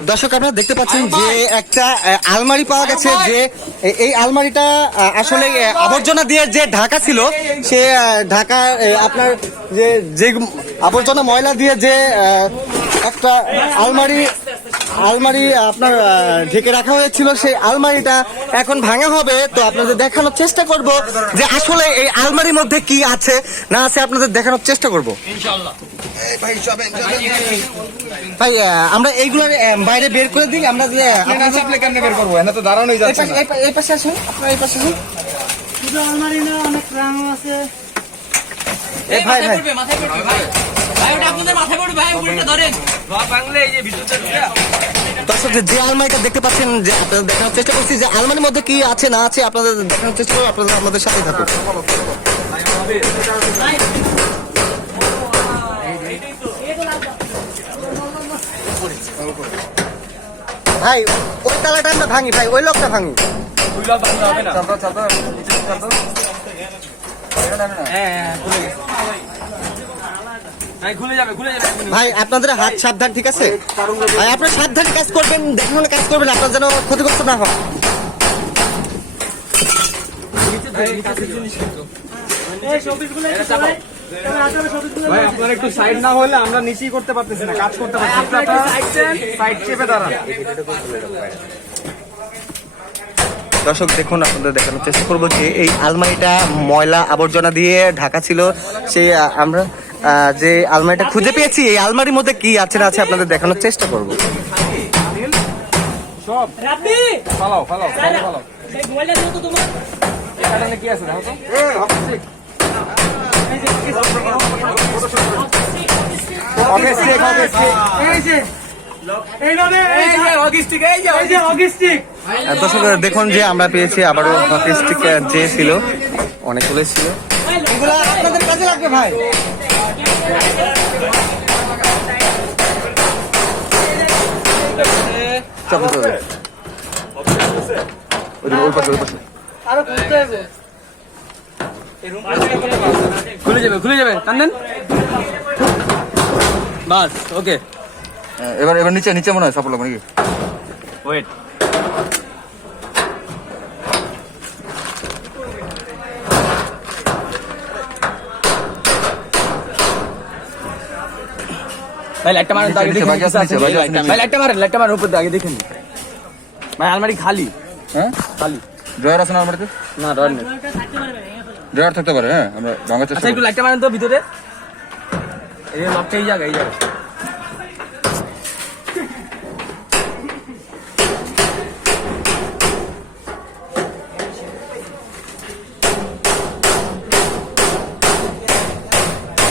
দর্শক আপনারা দেখতে পাচ্ছেন যে একটা আলমারি পাওয়া গেছে যে এই আলমারিটা আসলে আবর্জনা দিয়ে যে ঢাকা ছিল সে ঢাকা আপনার যে যে আবর্জনা ময়লা দিয়ে যে আহ, একটা আলমারি আলমারি আপনার ঢেকে রাখা হয়েছিল সেই আলমারিটা এখন ভাঙা হবে। তো আপনাদের দেখানোর চেষ্টা করব যে আসলে এই আলমারির মধ্যে কি আছে না আছে আপনাদের দেখানোর চেষ্টা করব। ভাই আমরা এইগুলো বাইরে বের করে দিই আমরা যে কেমনে বের করব? এনে তো দাঁড়ানোই এই যাচ্ছে পাশে- এই এই পাশে আসুন আপনারা এই পাশে আসুন। শুধু আলমারি না অনেক আছে। এই ভাই ভাই মাথায় পড়বে ভাই। ভাই ওটা আপনাদের মাথায় পড়বে ভাই ধরেন। দর্শক যে- যে আলমারিটা দেখতে পাচ্ছেন যে আপনাদের দেখানোর চেষ্টা করছি যে আলমারির মধ্যে কি আছে না আছে আপনাদের দেখানোর চেষ্টা করব আপনাদের আমাদের সাথে থাকুন। ভাই ওই তালাটা আমরা ভাঙি ভাই ওই লোকটা ভাঙি। নিচে চাপা খুলে যাবে খুলে যাবে ভাই আপনাদের হাত সাবধান ঠিক আছে? ভাই আপনারা সাবধানে কাজ করবেন দেখে শুনে কাজ করবেন আপনার যেন ক্ষতিগ্রস্ত না হয়। এই শোপিসগুলো ভাই আপনারা একটু সাইড না হলে আমরা নিচেই করতে পারতেছি না কাজ করতে পারছি আপনারা সাইড চেপে দাঁড়ান। দর্শক দেখুন আপনাদের দেখানোর চেষ্টা করব যে এই আলমারিটা ময়লা আবর্জনা দিয়ে ঢাকা ছিল। সেই আমরা যে আলমারিটা খুঁজে পেয়েছি এই আলমারির মধ্যে কি আছে না আছে আপনাদের দেখানোর চেষ্টা করব। সব। ফালাও ফালাও ফালাও ফালাও। এই মোবাইলটা দিও তো তোমার এখানে কি আছে দর্শক দর্শক যে আমরা পেয়েছি আবারও হকিস্টিক যে ছিল। অনেকগুলো ছিল। এগুলো আপনাদের কাজে লাগবে ভাই। চাপো চাপো। ওই ওই পাশে ওই পাশে। আরও খুলতে হবে। খুলে যাবে খুলে যাবে। টানেন বাস ওকে। হ্যাঁ, এবার এবার নিচে নিচে মনে হয় সাপোর্ট লাগবে নাকি? ওয়েট ভাই লাইটটা মারেন আগে দেখেন। ভাই লাইটটা মারেন লাইটটা মারেন উপর আগে দেখেন। ভাই আলমারি খালি। হ্যাঁ? খালি। ড্রয়ার আছে না আমাদের না ডর নেই। ড্রয়ার থাকতে পারে হ্যাঁ আমরা ভাঙার চেষ্টা আচ্ছা একটু লাইটটা মারেন তো ভিতরে। এই লকটা এই জায়গা এই জায়গা